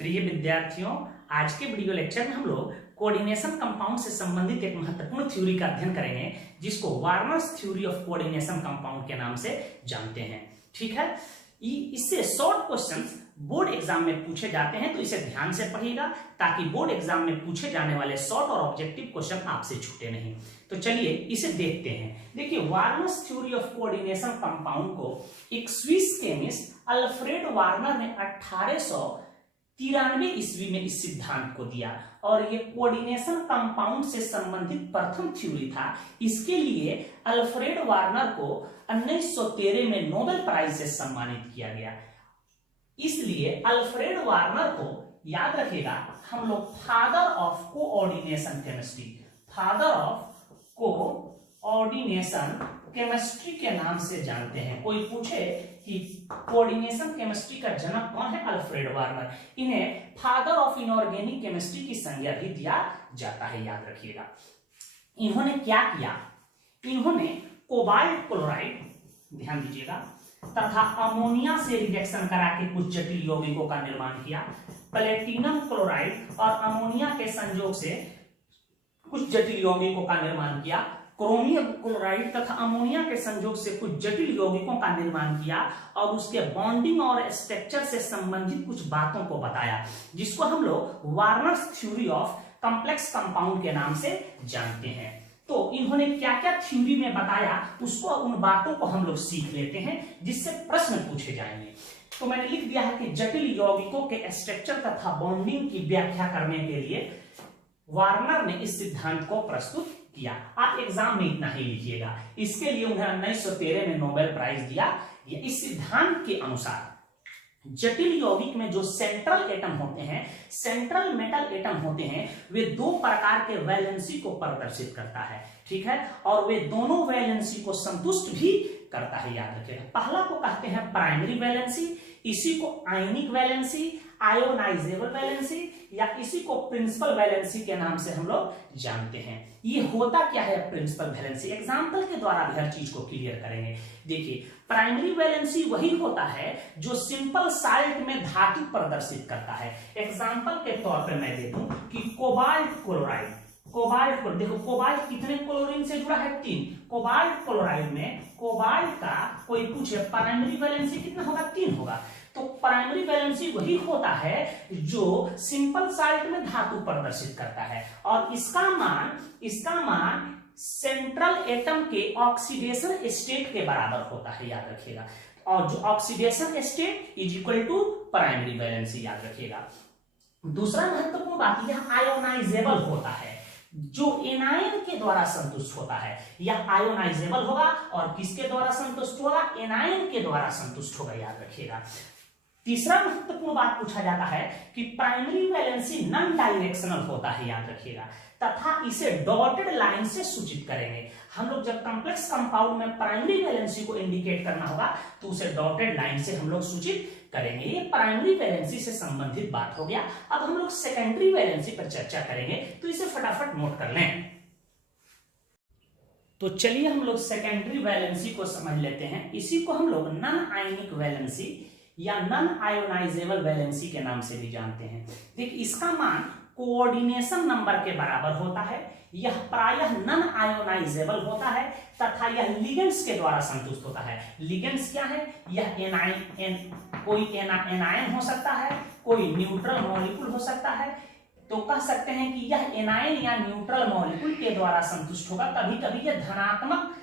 प्रिय विद्यार्थियों, आज के वीडियो लेक्चर में हम लोग कोऑर्डिनेशन कंपाउंड से संबंधित एक महत्वपूर्ण थ्योरी का अध्ययन करेंगे, जिसको Warners theory of coordination compound के नाम से जानते हैं। ठीक है, इससे शॉर्ट क्वेश्चंस बोर्ड एग्जाम में पूछे जाते हैं, तो इसे ध्यान से पढ़िएगा ताकि बोर्ड एग्जाम में पूछे जाने वाले शॉर्ट और ऑब्जेक्टिव क्वेश्चन आपसे छूटे नहीं। तो चलिए इसे देखते हैं। देखिए, Warners theory of coordination compound को एक स्विस केमिस्ट अल्फ्रेड वार्नर ने 1893 ईस्वी में इस सिद्धांत को दिया, और ये कोऑर्डिनेशन कंपाउंड से संबंधित प्रथम थ्योरी था। इसके लिए अल्फ्रेड वार्नर को 1913 में नोबेल प्राइज से सम्मानित किया गया। इसलिए अल्फ्रेड वार्नर को याद रखिएगा, हम लोग father of coordination chemistry, father of coordination chemistry के नाम से जानते हैं। कोई पूछे कि कोऑर्डिनेशन केमिस्ट्री का जनक कौन है, अल्फ्रेड वार्नर। इन्हें फादर ऑफ इनऑर्गेनिक केमिस्ट्री की संज्ञा भी दिया जाता है, याद रखिएगा। इन्होंने क्या किया, इन्होंने कोबाल्ट क्लोराइड, ध्यान दीजिएगा, तथा अमोनिया से रिएक्शन करा के कुछ जटिल यौगिकों का निर्माण किया। प्लेटिनम क्लोराइड और अमोनिया के संयोग से कुछ जटिल यौगिकों का निर्माण किया। क्रोमियम क्लोराइड तथा अमोनिया के संयोग से कुछ जटिल यौगिकों का निर्माण किया और उसके बॉन्डिंग और स्ट्रक्चर से संबंधित कुछ बातों को बताया, जिसको हम लोग Warners theory of complex compound के नाम से जानते हैं। तो इन्होंने क्या क्या थ्योरी में बताया, उसको उन बातों को हम लोग सीख लेते हैं, जिससे प्रश्न पूछे जाएंगे। तो मैंने लिख दिया है कि जटिल यौगिकों के स्ट्रक्चर तथा बॉन्डिंग की व्याख्या करने के लिए वार्नर ने इस सिद्धांत को प्रस्तुत किया। आप एग्जाम में इतना ही लिखिएगा। इसके लिए उन्हें 1913 में नोबेल प्राइज दिया। इस सिद्धांत के अनुसार जटिल यौगिक में जो सेंट्रल एटम होते हैं, सेंट्रल मेटल एटम होते हैं, वे दो प्रकार के वैलेंसी को प्रदर्शित करता है। ठीक है, और वे दोनों वैलेंसी को संतुष्ट भी करता है, याद रखिएगा। पहला को कहते हैं प्राइमरी वैलेंसी, इसी को आयनिक वैलेंसी, आयोनाइजेबल वैलेंसी, या इसी को प्रिंसिपल वैलेंसी के नाम से हम लोग जानते हैं। ये होता क्या है प्रिंसिपल वैलेंसी, एग्जाम्पल के द्वारा भी हर चीज को क्लियर करेंगे। देखिए, प्राइमरी वैलेंसी वही होता है जो सिंपल साल्ट में धातु प्रदर्शित करता है। एग्जाम्पल के तौर पे मैं दे दूं कि कोबाल्ट क्लोराइड, कोबाल्ट को देखो, कोबाल्ट कितने क्लोरीन से जुड़ा है, 3। कोबाल्ट क्लोराइड में कोबाल्ट का कोई पूछे प्राइमरी वैलेंसी कितना होगा, 3 होगा। तो प्राइमरी वैलेंसी वही होता है जो सिंपल साल्ट में धातु प्रदर्शित करता है, और इसका मान सेंट्रल एटम के ऑक्सीडेशन स्टेट के बराबर होता है, याद रखिएगा। और जो oxidation state is equal to primary valency, याद रखिएगा। दूसरा महत्वपूर्ण बात, यह आयोनाइजेबल होता है, जो एनायन के द्वारा संतुष्ट होता है। यह आयोनाइजेबल होगा और किसके द्वारा संतुष्ट होगा, एनायन के द्वारा संतुष्ट होगा, याद रखिएगा। तीसरा महत्वपूर्ण बात पूछा जाता है कि प्राइमरी वैलेंसी नॉन डायरेक्शनल होता है, याद रखिएगा, तथा इसे डॉटेड लाइन से सूचित करेंगे। हम लोग जब कॉम्प्लेक्स कंपाउंड में प्राइमरी वैलेंसी को इंडिकेट करना होगा तो उसे डॉटेड लाइन से हम लोग सूचित करेंगे। ये प्राइमरी वैलेंसी से संबंधित बात हो गया। अब हम लोग सेकेंडरी वैलेंसी पर चर्चा करेंगे, तो इसे फटाफट नोट कर लें। तो चलिए हम लोग सेकेंडरी वैलेंसी को समझ लेते हैं। इसी को हम लोग नॉन आयनिक वैलेंसी या नॉन आयोनाइजेबल वैलेंसी के नाम से भी जानते हैं। देखिए, इसका मान कोऑर्डिनेशन नंबर के बराबर होता है। यह प्रायः नॉन आयोनाइजेबल होता है तथा यह लिगेंड्स के द्वारा संतुष्ट होता है। लिगेंड्स क्या है, यह कोई एनायन हो सकता है, कोई न्यूट्रल मॉलिक्यूल हो सकता है। तो कह सकते हैं कि यह एनायन या न्यूट्रल मॉलिक्यूल के द्वारा संतुष्ट होगा। कभी कभी यह धनात्मक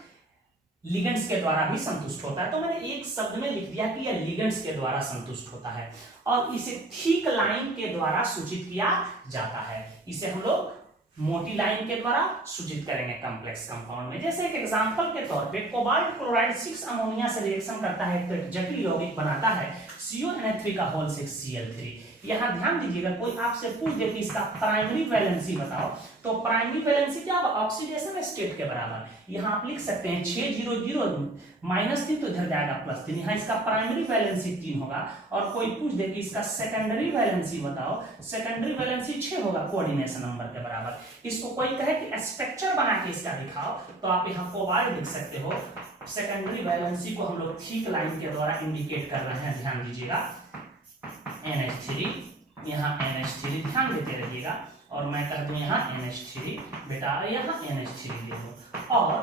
लिगेंड्स के द्वारा भी संतुष्ट होता है। तो मैंने एक शब्द में लिख दिया कि यह लिगेंड्स के द्वारा संतुष्ट होता है, और इसे थिक लाइन के द्वारा सूचित किया जाता है। इसे हम लोग मोटी लाइन के द्वारा सूचित करेंगे कॉम्प्लेक्स कंपाउंड में। जैसे एक एग्जांपल के तौर पे कोबाल्ट क्लोराइड 6 अमोनिया से रिएक्शन करता है, तो एक जटिल यौगिक बनाता है CONH3 का होल 6 Cl3। यहां ध्यान दीजिएगा, कोई आपसे पूछ दे कि इसका प्राइमरी वैलेंसी बताओ, तो प्राइमरी वैलेंसी क्या होगा, ऑक्सीडेशन स्टेट के बराबर। यहां आप लिख सकते हैं 600 -3, तो इधर जाएगा +3। यहां इसका प्राइमरी वैलेंसी 3 होगा। और कोई पूछ दे कि इसका सेकेंडरी वैलेंसी बताओ, सेकेंडरी वैलेंसी 6 होगा, कोऑर्डिनेशन नंबर के बराबर। इसको कोई कहे कि स्ट्रक्चर बना के इसका दिखाओ, तो आप यहाँ कोबाल्ट लिख सकते हो। सेकेंडरी वैलेंसी को हम लोग थिक लाइन के द्वारा इंडिकेट कर रहे हैं, ध्यान दीजिएगा, NH3 यहाँ NH3 ध्यान देते रहिएगा, और मैं कर दूं यहाँ NH3, बेटा यहाँ NH3 दे दो। और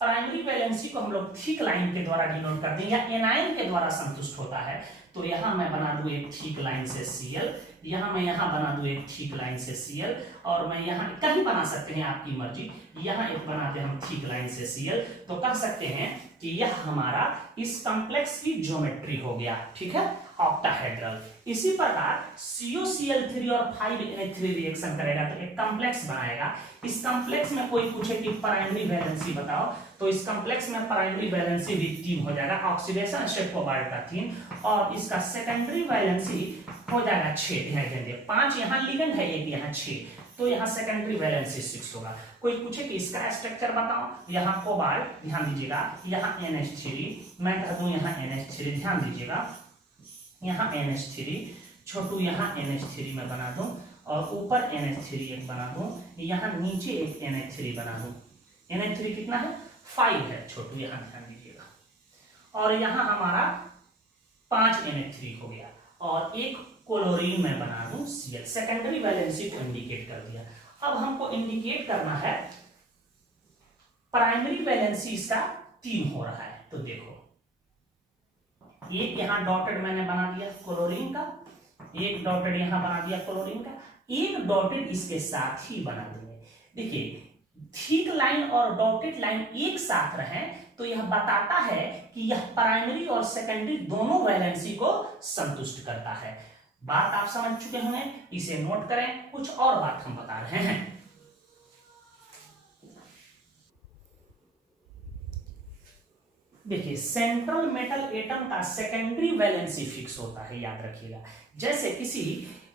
प्राइमरी वैलेंसी को हम लोग थिक लाइन के द्वारा डिनोट करते हैं या एनायन के द्वारा संतुष्ट होता है। तो यहाँ मैं बना दूं एक थिक लाइन से Cl, यहाँ मैं यहाँ बना दूं एक थिक लाइन से Cl, और मैं यहाँ कहीं बना सकते हैं आपकी मर्जी, यहाँ एक बनाते हैं हम थिक लाइन से Cl। तो कह सकते हैं कि यह हमारा इस कॉम्प्लेक्स की ज्योमेट्री हो गया, ठीक है, ऑक्टाहेड्रल। इसी प्रकार CuCl3 और 5Na3 रिएक्शन करेगा तो एक कॉम्प्लेक्स बनाएगा। इस कॉम्प्लेक्स में कोई पूछे कि प्राइमरी वैलेंसी बताओ, तो इस कॉम्प्लेक्स में प्राइमरी वैलेंसी भी 3 हो जाएगा, ऑक्सीडेशन स्टेट कोबाल्ट का 3, और इसका सेकेंडरी वैलेंसी हो जाएगा 6। ध्यान देंगे 5 यहाँ लिगेंड है, एक यहाँ 6, तो यहाँ सेकेंडरी वैलेंसी 6 होगा। कोई पूछे कि इसका स्ट्रक्चर बताओ, यहाँ कोबाल्ट, ध्यान दीजिएगा, यहाँ NH3, मैं कह दूं यहाँ NH3, ध्यान दीजिएगा, यहाँ NH3, छोटू यहाँ NH3 में बना दूं, और ऊपर NH3 एक बना दूं, यहाँ नीचे एक NH3 बना दूं। NH3 कितना है? 5 है छोटू, यहाँ ध्यान दीजिएगा, और यहाँ हमारा 5 NH3 हो गया, और एक क्लोरीन में बना दूं Cl। सेकेंडरी वैलेंसी को इंडिकेट कर दिया। अब हमको इंडिकेट करना है प्राइमरी वैलेंसी, इसका 3 हो रहा है। तो देखो एक यहाँ डॉटेड मैंने बना दिया क्लोरीन का, एक डॉटेड यहाँ बना दिया क्लोरीन का, एक डॉटेड इसके साथ ही बना देंगे। देखिए थिक लाइन और डॉटेड लाइन एक साथ रहे तो यह बताता है कि यह प्राइमरी और सेकेंडरी दोनों वैलेंसी को संतुष्ट करता है। बात आप समझ चुके होंगे, इसे नोट करें, कुछ और बात हम बता रहे हैं। देखिए सेंट्रल मेटल एटम का सेकेंडरी वैलेंसी फिक्स होता है, याद रखिएगा। जैसे किसी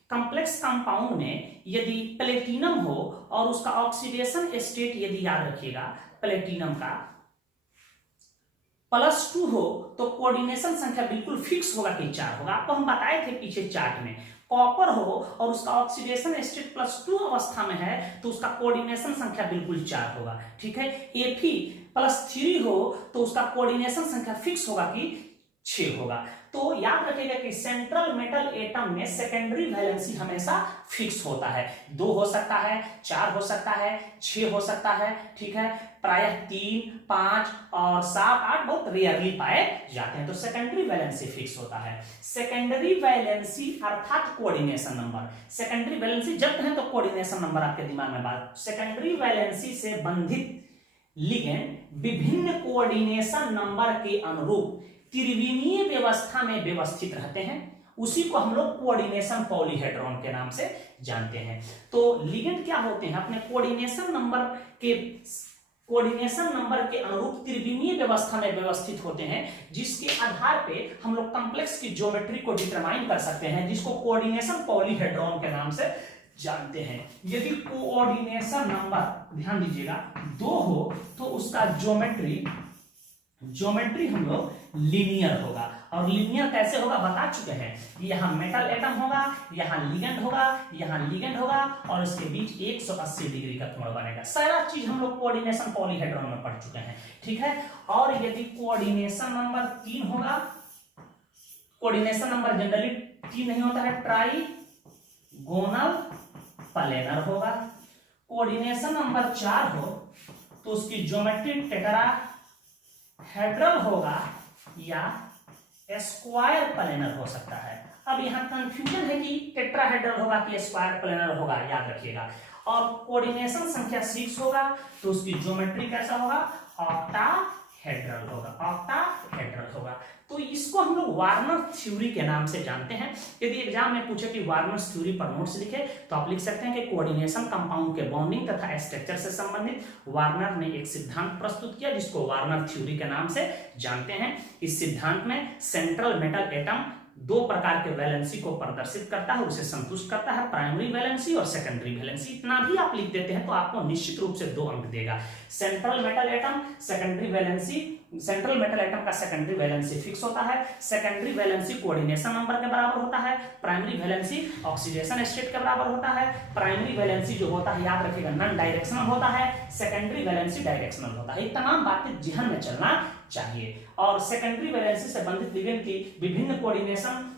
कॉम्प्लेक्स कंपाउंड में यदि प्लेटिनम हो और उसका ऑक्सीडेशन स्टेट यदि याद रखिएगा प्लेटिनम का +2 हो तो कोऑर्डिनेशन संख्या बिल्कुल फिक्स होगा कि 4 होगा। आपको हम बताए थे पीछे चार्ट में। कॉपर हो और उसका ऑक्सीडेशन स्टेट +2 अवस्था में है तो उसका कोऑर्डिनेशन संख्या बिल्कुल 4 होगा, ठीक है। Fe+3 हो तो उसका कोऑर्डिनेशन संख्या फिक्स होगा कि 6 होगा। तो याद रखिएगा कि सेंट्रल मेटल एटम में सेकेंडरी वैलेंसी हमेशा फिक्स होता है। 2 हो सकता है, 4 हो सकता है, 6 हो सकता है, ठीक है। प्रायः 3, 5 और 7, 8 बहुत रेयरली पाए जाते हैं। तो सेकेंडरी वैलेंसी फिक्स होता है। सेकेंडरी वैलेंसी अर्थात कोऑर्डिनेशन नंबर। सेकेंडरी वैलेंसी जब कहें तो कोऑर्डिनेशन नंबर आपके दिमाग में बात। सेकेंडरी वैलेंसी से बंधित लिगेंड विभिन्न कोऑर्डिनेशन नंबर के अनुरूप त्रिविमीय व्यवस्था में व्यवस्थित रहते हैं। उसी को हम लोग कोऑर्डिनेशन पॉलीहेड्रॉन के नाम से जानते हैं। तो लिगेंड क्या होते हैं, अपने कोऑर्डिनेशन नंबर के अनुरूप त्रिविमीय व्यवस्था में व्यवस्थित होते हैं, जिसके आधार पे हम लोग कॉम्प्लेक्स की ज्योमेट्री को डिटरमाइन कर सकते हैं, जिसको कोऑर्डिनेशन पॉलीहेड्रॉन के नाम से जानते हैं। यदि कोऑर्डिनेशन नंबर ध्यान दीजिएगा 2 हो तो उसका ज्योमेट्री हम लोग लीनियर होगा। और लीनियर कैसे होगा बता चुके हैं। यहाँ मेटल एटम होगा, यहाँ लिगेंड होगा, यहाँ लिगेंड होगा, और इसके बीच 180 डिग्री का कोण बनेगा। सारा चीज हम लोग कोऑर्डिनेशन पॉलीहेड्रॉन में पढ़ चुके हैं, ठीक है। और यदि कोऑर्डिनेशन नंबर 3 होगा, कोऑर्डिनेशन नंबर जनरली 3 नहीं होता है, ट्राइगोनल प्लेनर होगा। कोऑर्डिनेशन नंबर 4 हो तो उसकी ज्योमेट्री टेट्राहेड्रल होगा या स्क्वायर प्लेनर हो सकता है। अब यहाँ कंफ्यूजन है कि टेट्राहेड्रल होगा कि स्क्वायर प्लेनर होगा, याद रखिएगा। और कोऑर्डिनेशन संख्या 6 होगा तो उसकी ज्योमेट्री कैसा होगा, ऑक्टाहेड्रल होगा। तो इसको हम लोग वार्नर थ्योरी के नाम से जानते हैं। यदि एग्जाम में पूछे कि वार्नर थ्योरी पर नोट्स लिखे तो आप लिख सकते हैं कि कोऑर्डिनेशन कंपाउंड के बॉन्डिंग तथा स्ट्रक्चर से संबंधित वार्नर ने एक सिद्धांत प्रस्तुत किया जिसको वार्नर थ्योरी के नाम से जानते हैं। इस सिद्धांत में सेंट्रल मेटल एटम 2 प्रकार के वैलेंसी को प्रदर्शित करता है, उसे संतुष्ट करता है, प्राइमरी वैलेंसी और सेकेंडरी वैलेंसी। इतना भी आप लिख देते हैं तो आपको निश्चित रूप से 2 अंक देगा। Central metal atom secondary valency, central metal atom का सेकेंडरी वैलेंसी फिक्स होता है। सेकेंडरी वैलेंसी कोऑर्डिनेशन नंबर के बराबर होता है। प्राइमरी वैलेंसी ऑक्सीडेशन स्टेट के बराबर होता है। प्राइमरी वैलेंसी जो होता है याद रखिएगा नॉन डायरेक्शनल होता है। सेकेंडरी वैलेंसी डायरेक्शनल होता है। ये तमाम बातें ध्यान में चलना चाहिए। और सेकेंडरी वैलेंसी से संबंधित लिगेंड की विभिन्न कोऑर्डिनेशन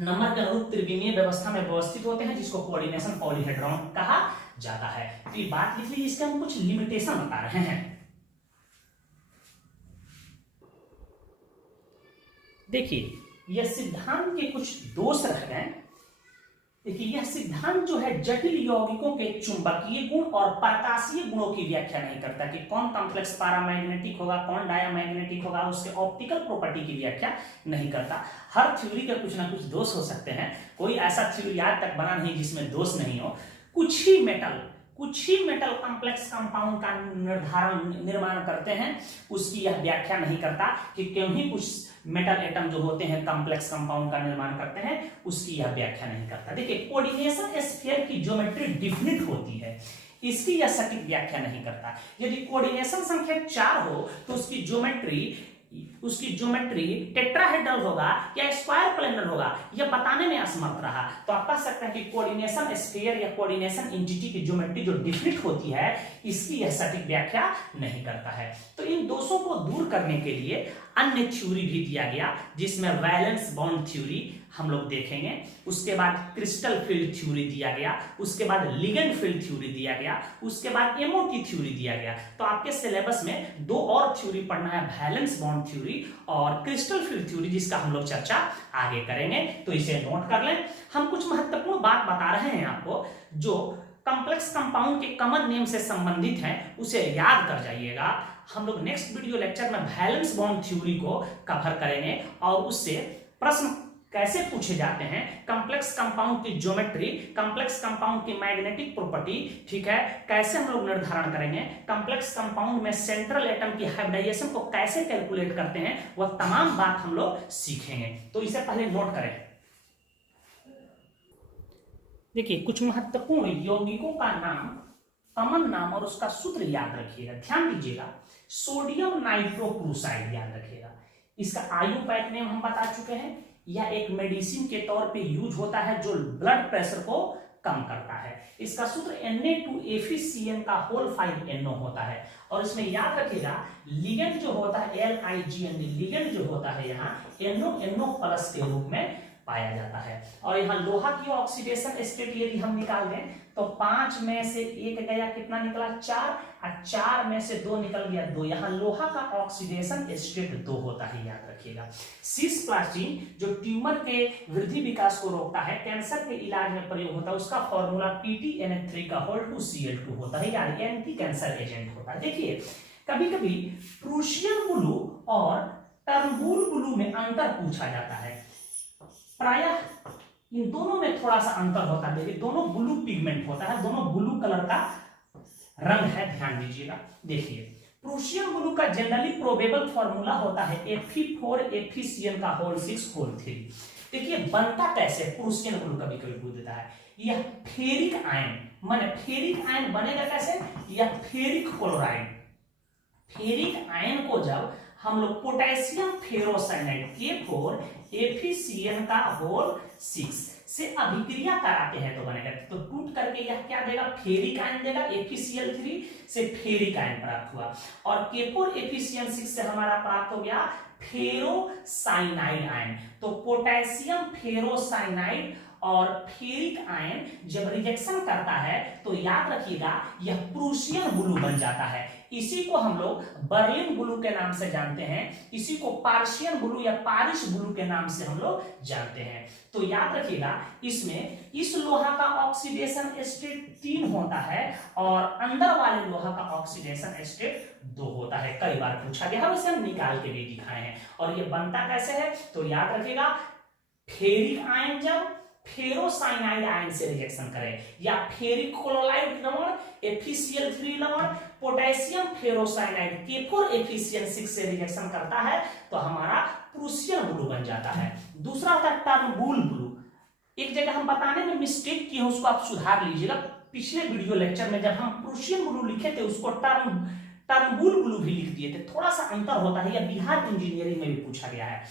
नंबर के अनुरूप त्रिविमीय व्यवस्था में व्यवस्थित होते हैं, जिसको कोऑर्डिनेशन पॉलीहेड्रॉन कहा जाता है। तो ये बात लिख लीजिए, इसके हम कुछ लिमिटेशन बता रहे हैं। देखिए, यह सिद्धांत के कुछ दोष रह गए। देखिए, यह सिद्धांत जो है जटिल यौगिकों के चुंबकीय गुण और प्रकाशीय गुणों की व्याख्या नहीं करता कि कौन कॉम्प्लेक्स पैरामैग्नेटिक होगा, कौन डायामैग्नेटिक होगा, उसके ऑप्टिकल प्रॉपर्टी की व्याख्या नहीं करता। हर थ्योरी के कुछ ना कुछ दोष हो सकते हैं, कोई ऐसा थ्योरी आज तक बना नहीं जिसमें दोष नहीं हो। कुछ ही मेटल कॉम्प्लेक्स कंपाउंड का निर्माण करते हैं, उसकी यह व्याख्या नहीं करता कि क्यों ही कुछ मेटल एटम जो होते हैं कॉम्प्लेक्स कंपाउंड का निर्माण करते हैं, उसकी यह व्याख्या नहीं करता। देखिए, कोऑर्डिनेशन स्फीयर की ज्योमेट्री डिफिनिट होती है, इसकी यह सटीक व्याख्या नहीं करता। यदि कोऑर्डिनेशन संख्या 4 हो तो उसकी ज्योमेट्री टेट्राहेड्रल होगा या स्क्वायर प्लेनर होगा, यह बताने में असमर्थ रहा। तो आप कह सकते हैं कि कोऑर्डिनेशन स्फीयर या कोऑर्डिनेशन एंटिटी की ज्योमेट्री जो डिफिनिट होती है, इसकी यह सटीक व्याख्या नहीं करता है। तो इन दोषों को दूर करने के लिए अन्य थ्योरी भी दिया गया, जिसमें वैलेंस बॉन्ड थ्योरी हम लोग देखेंगे, उसके बाद क्रिस्टल फील्ड थ्योरी दिया गया, उसके बाद लिगेंड फील्ड थ्योरी दिया गया, उसके बाद एमओटी थ्योरी दिया गया। तो आपके सिलेबस में 2 और थ्योरी पढ़ना है, वैलेंस बॉन्ड थ्योरी और क्रिस्टल फील्ड थ्योरी, जिसका हम लोग चर्चा आगे करेंगे। तो इसे नोट कर लें। हम कुछ महत्वपूर्ण बात बता रहे हैं आपको, जो कॉम्प्लेक्स कंपाउंड के कॉमन नेम से संबंधित हैं, उसे याद कर जाइएगा। हम लोग नेक्स्ट वीडियो लेक्चर में वैलेंस बॉन्ड थ्योरी को कवर करेंगे और उससे प्रश्न कैसे पूछे जाते हैं, कॉम्प्लेक्स कंपाउंड की ज्योमेट्री, कॉम्प्लेक्स कंपाउंड की मैग्नेटिक प्रॉपर्टी, ठीक है, कैसे हम लोग निर्धारण करेंगे, कॉम्प्लेक्स कंपाउंड में सेंट्रल एटम की हाइब्रिडाइजेशन को कैसे कैलकुलेट करते हैं, वह तमाम बात हम लोग सीखेंगे। तो इसे पहले नोट करें। देखिए, कुछ महत्वपूर्ण यौगिकों का नाम, कॉमन नाम और उसका सूत्र याद रखिएगा, ध्यान दीजिएगा। सोडियम नाइट्रोक्लोराइड याद रखिएगा, इसका आयुपैथ नेम हम बता चुके हैं। यह एक मेडिसिन के तौर पे यूज होता है जो ब्लड प्रेशर को कम करता है। इसका सूत्र Na2FeCN का होल 5NO होता है। और इसमें याद रखिएगा, लिगेंड जो होता है LIGN, लिगेंड जो होता है यहाँ NO प्लस के रूप में पाया जाता है। और यहाँ लोहा की ऑक्सीडेशन स्टेट यदि हम निकाल दें तो 5 में से 1 गया, कितना निकला 4, और 4 में से 2 निकल गया 2। यहाँ लोहा का ऑक्सीडेशन स्टेट 2 होता है, याद रखिएगा। सिसप्लाटिन जो ट्यूमर के वृद्धि विकास को रोकता है, कैंसर के इलाज में प्रयोग होता है, उसका फॉर्मूला PTNA3 का होल 2Cl2 होता है, यानी एंटी कैंसर एजेंट होता है। देखिए, कभी कभी प्रूशियन ब्लू और टर्नबुल ब्लू में अंतर पूछा जाता है। प्रायः इन दोनों में थोड़ा सा अंतर होता है। देखिए, दोनों ब्लू पिगमेंट होता है, दोनों ब्लू कलर का रंग है, ध्यान दीजिएगा। देखिए, प्रूशियन ब्लू का जनरली प्रोबेबल फॉर्मूला होता है Fe4FeCN का होल 6 होल 3। देखिए, बनता कैसे, प्रूशियन ब्लू कभी कभी पूछ देता है। यह फेरिक आयन, माने फेरिक आयन बनेगा कैसे, यह फेरिक क्लोराइड, फेरिक आयन को जब हम लोग पोटेशियम फेरोसाइनाइड K4FeCN का होल 6 से अभिक्रिया कराते हैं तो बनेगा, तो टूट करके यह क्या देगा, फेरिक आयन देगा। FeCl3 से फेरिक आयन प्राप्त हुआ और K4FeCN6 से हमारा प्राप्त हो गया फेरोसाइनाइड आयन। तो पोटेशियम फेरोसाइनाइड और फेरिक आयन जब रिजेक्शन करता है तो याद रखिएगा यह प्रूशियन ब्लू बन जाता है। इसी को हम लोग बर्लिन ब्लू के नाम से जानते हैं, इसी को पार्शियन ब्लू या पारिश ब्लू के नाम से हम लोग जानते हैं। तो याद रखिएगा, इसमें इस लोहा का ऑक्सीडेशन स्टेट 3 होता है और अंदर वाले लोहा का ऑक्सीडेशन स्टेट 2 होता है। कई बार पूछा गया है, उसे हम निकाल के भी दिखाए हैं। और ये बनता कैसे है, तो याद रखिएगा, फेरिक आयन जब फेरोसाइनाइड आयन से रिएक्शन करे या फेरिक क्लोराइड लवण FeCl3 लवण पोटेशियम फेरोसाइनाइड K4FeCN6 से रिएक्शन करता है तो हमारा प्रूशियन ब्लू बन जाता है। दूसरा होता है टर्नबुल ब्लू। एक जगह हम बताने में मिस्टेक किए, उसको आप सुधार लीजिएगा। पिछले वीडियो लेक्चर में जब हम प्रूशियन ब्लू लिखे थे उसको टर्नबुल ब्लू भी लिख दिए थे, थोड़ा सा अंतर होता है, या बिहार इंजीनियरिंग में भी पूछा गया है।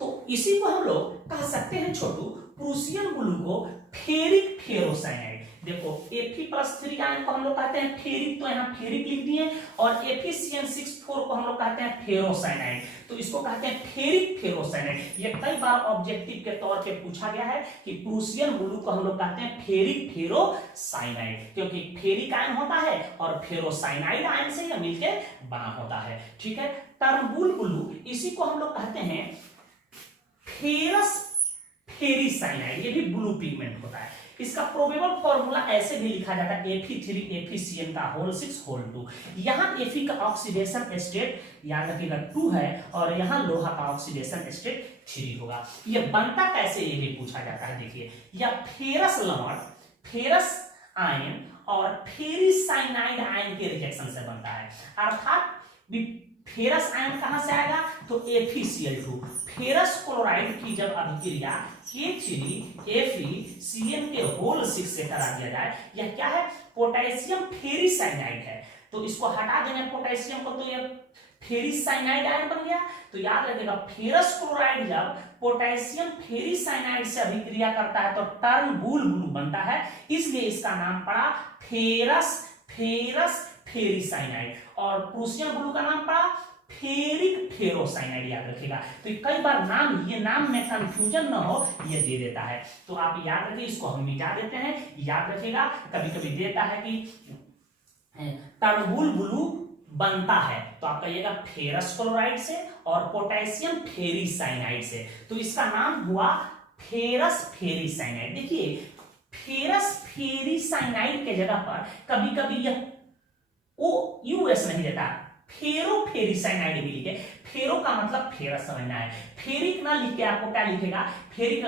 तो इसी को हम लोग कह सकते हैं छोटू, प्रूशियन ब्लू को फेरिक फेरोसाइनाइड। देखो, Fe+3 आयन को हम लोग कहते हैं फेरिक, तो यहाँ फेरिक लिख दिए, और FeCN6 को हम लोग कहते हैं फेरोसाइनाइड। तो इसको कहते हैं फेरिक फेरोसाइनाइड। ये कई बार ऑब्जेक्टिव के तौर पे पूछा गया है कि प्रूसियन ब्लू को हम लोग कहते हैं फेरिक फेरोसाइनाइड, क्योंकि फेरिक आयन होता है और फेरोसाइनाइड आयन से यह मिलकर बना होता है। ठीक है, टर्नबुल ब्लू, इसी को हम लोग कहते हैं फेरस फेरिसाइनाइड, ये भी ब्लू पिगमेंट होता है। इसका प्रोबेबल फॉर्मूला ऐसे भी लिखा जाता है Fe3 FeCN का होल 6 होल 2। यहाँ Fe का ऑक्सीडेशन स्टेट याद रखिएगा 2 है और यहाँ लोहा का ऑक्सीडेशन स्टेट 3 होगा। ये बनता कैसे ये भी पूछा जाता है। देखिए, यह फेरस लवण, फेरस आयन और फेरिसाइनाइड आयन के रिएक्शन से बनता है। अर्थात फेरस आयन कहां से आएगा तो FeCl2, फेरस क्लोराइड की जब अभिक्रिया K3FeCN के होल 6 से करा दिया जाए, यह क्या है, पोटेशियम फेरिसाइनाइड है। तो इसको हटा देंगे पोटेशियम को, तो यह फेरिसाइनाइड आयन बन गया। तो याद रखिएगा, फेरस क्लोराइड जब पोटेशियम फेरिसाइनाइड से अभिक्रिया करता है तो टर्नबुल ब्लू बनता है, इसलिए इसका नाम पड़ा फेरस फेरिसाइनाइड। और प्रूसियन ब्लू का नाम पड़ा फेरिक फेरोसाइनाइड, याद रखिएगा। तो कई बार नाम, ये नाम में कंफ्यूजन न हो, ये दे देता है, तो आप याद रखिए, इसको हम मिटा देते हैं। याद रखिएगा, कभी कभी देता है कि टर्नबुल ब्लू बनता है, तो आप कहिएगा फेरस क्लोराइड से और पोटेशियम फेरिसाइनाइड से, तो इसका नाम हुआ फेरस फेरिसाइनाइड। देखिए, फेरस फेरिसाइनाइड के जगह पर कभी कभी यह यूएस नहीं देता, फेरो फेरिसाइनाइड भी लिखे। फेरो का मतलब फेरस समझना है, फेरिक ना लिख के आपको क्या लिखेगा, फेरिक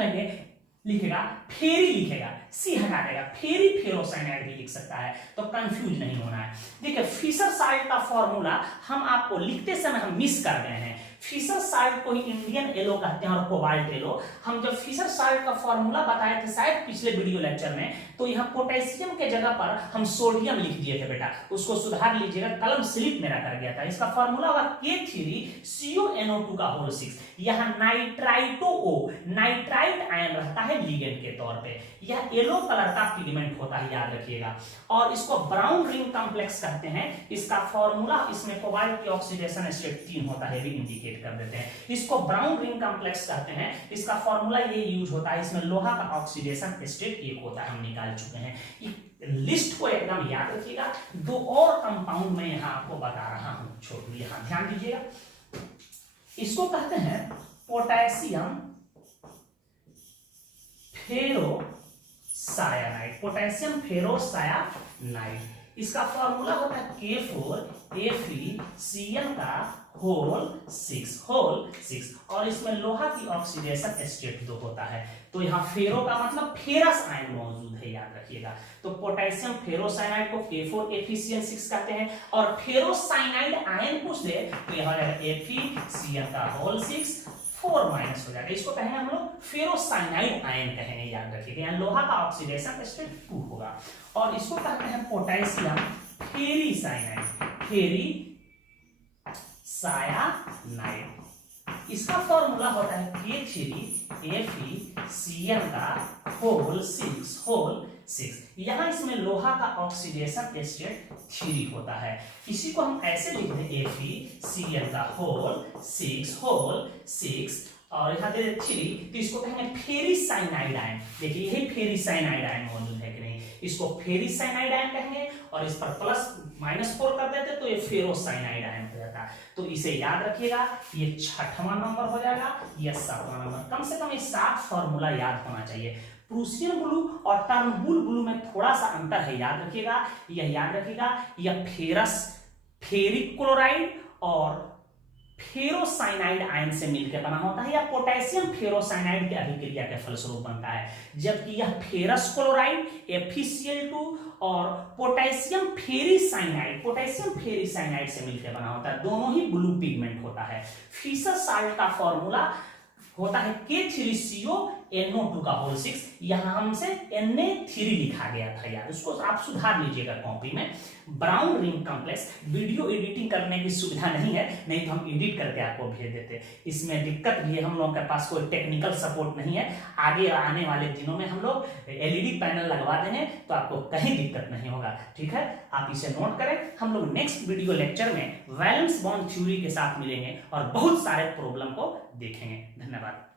लिखेगा फेरी लिखेगा, सी हटा देगा, फेरी फेरोसाइनाइड भी लिख सकता है, तो कंफ्यूज नहीं होना है। देखिए, फिशर साल्ट का फॉर्मूला हम आपको लिखते समय हम मिस कर गए हैं। फिशर साल्ट को इंडियन येलो कहते हैं और कोबाल्ट येलो। हम जब फिशर साल्ट का फॉर्मूला बताए थे शायद पिछले वीडियो लेक्चर में, तो यहाँ पोटेशियम के जगह पर हम सोडियम लिख दिए थे बेटा, उसको सुधार लीजिएगा, कलम स्लिप मेरा कर गया था। इसका फॉर्मूला होगा K3CONO2 का होल 6। यहाँ नाइट्राइट आयन रहता है लिगेंड के तौर पे। यह येलो कलर का पिगमेंट होता है, याद रखिएगा। और इसको ब्राउन रिंग कॉम्प्लेक्स कहते हैं। इसका फॉर्मूला, इसमें कोबाल्ट की ऑक्सीडेशन स्टेट 3 होता है, भी इंडिकेट कर देते हैं। इसको ब्राउन रिंग कॉम्प्लेक्स कहते हैं। इसका फॉर्मूला ये यूज होता है, इसमें लोहा का ऑक्सीडेशन स्टेट 1 होता है, हम निकाल चुके हैं। लिस्ट को एकदम याद रखिएगा। 2 और कंपाउंड में यहाँ आपको बता रहा हूं, छोड़ यहाँ ध्यान दीजिएगा। इसको कहते हैं पोटेशियम फेरोसायानाइड, पोटेशियम फेरोसायानाइड। इसका फॉर्मूला होता है K4FeCN का होल 6 और इसमें लोहा की ऑक्सीडेशन स्टेट 2 होता है। तो यहाँ फेरो का मतलब फेरस आयन मौजूद है, याद रखिएगा। तो पोटेशियम फेरोसाइनाइड को K4FeCN6 कहते हैं। और फेरोसाइनाइड आयन पूछ दे तो यहाँ FeCN का होल 6 4 माइनस हो जाएगा। इसको कहेंगे हम लोग फेरोसाइनाइड आयन कहेंगे, याद रखिएगा। यहाँ लोहा का ऑक्सीडेशन स्टेट 2 होगा। और इसको कहते हैं पोटेशियम फेरिसाइनाइड, फेरिसायानाइड। इसका फॉर्मूला होता है K3FeCN का होल 6। यहां इसमें लोहा का ऑक्सीडेशन स्टेट 3 होता है। इसी को हम ऐसे लिखते हैं FeCN का होल 6 और यहाँ दे 3, तो इसको कहेंगे फेरिसाइनाइड आयन। देखिए, यही फेरिसाइनाइड आयन मौजूद है कि नहीं, इसको फेरिसाइनाइड आयन कहेंगे और इस पर -4 कर देते तो ये फेरोसाइनाइड आयन हो जाता है। तो इसे याद रखिएगा, ये 6वां नंबर हो जाएगा, ये 7वां नंबर। कम से कम ये 7 फॉर्मूला याद होना चाहिए। प्रूसियन ब्लू और टर्नबुल ब्लू में थोड़ा सा अंतर है, याद रखिएगा। यह याद रखिएगा, यह फेरिक क्लोराइड और फेरोसाइनाइड आयन से मिलकर बना होता है, या पोटेशियम फेरोसाइनाइड की अभिक्रिया के फलस्वरूप बनता है। जबकि यह फेरस क्लोराइड FeCl2 और पोटेशियम फेरिसाइनाइड से मिलकर बना होता है। दोनों ही ब्लू पिगमेंट होता है। फिशर साल्ट का फॉर्मूला होता है K3CONO2 NO2 का होल 6, यहां हमसे Na3 लिखा गया था यार, उसको आप सुधार लीजिएगा कॉपी में। Brown ring complex, video editing करने की सुविधा नहीं है, नहीं तो हम एडिट करके आपको भेज देते। इसमें दिक्कत भी है, हम लोगों के पास कोई टेक्निकल सपोर्ट नहीं है। आगे आने वाले दिनों में हम लोग LED पैनल लगवा देंगे तो आपको कहीं दिक्कत नहीं होगा, ठीक है। आप इसे नोट करें। हम लोग नेक्स्ट वीडियो लेक्चर में वैलेंस बॉन्ड थ्योरी के साथ मिलेंगे और बहुत सारे प्रॉब्लम को देखेंगे। धन्यवाद।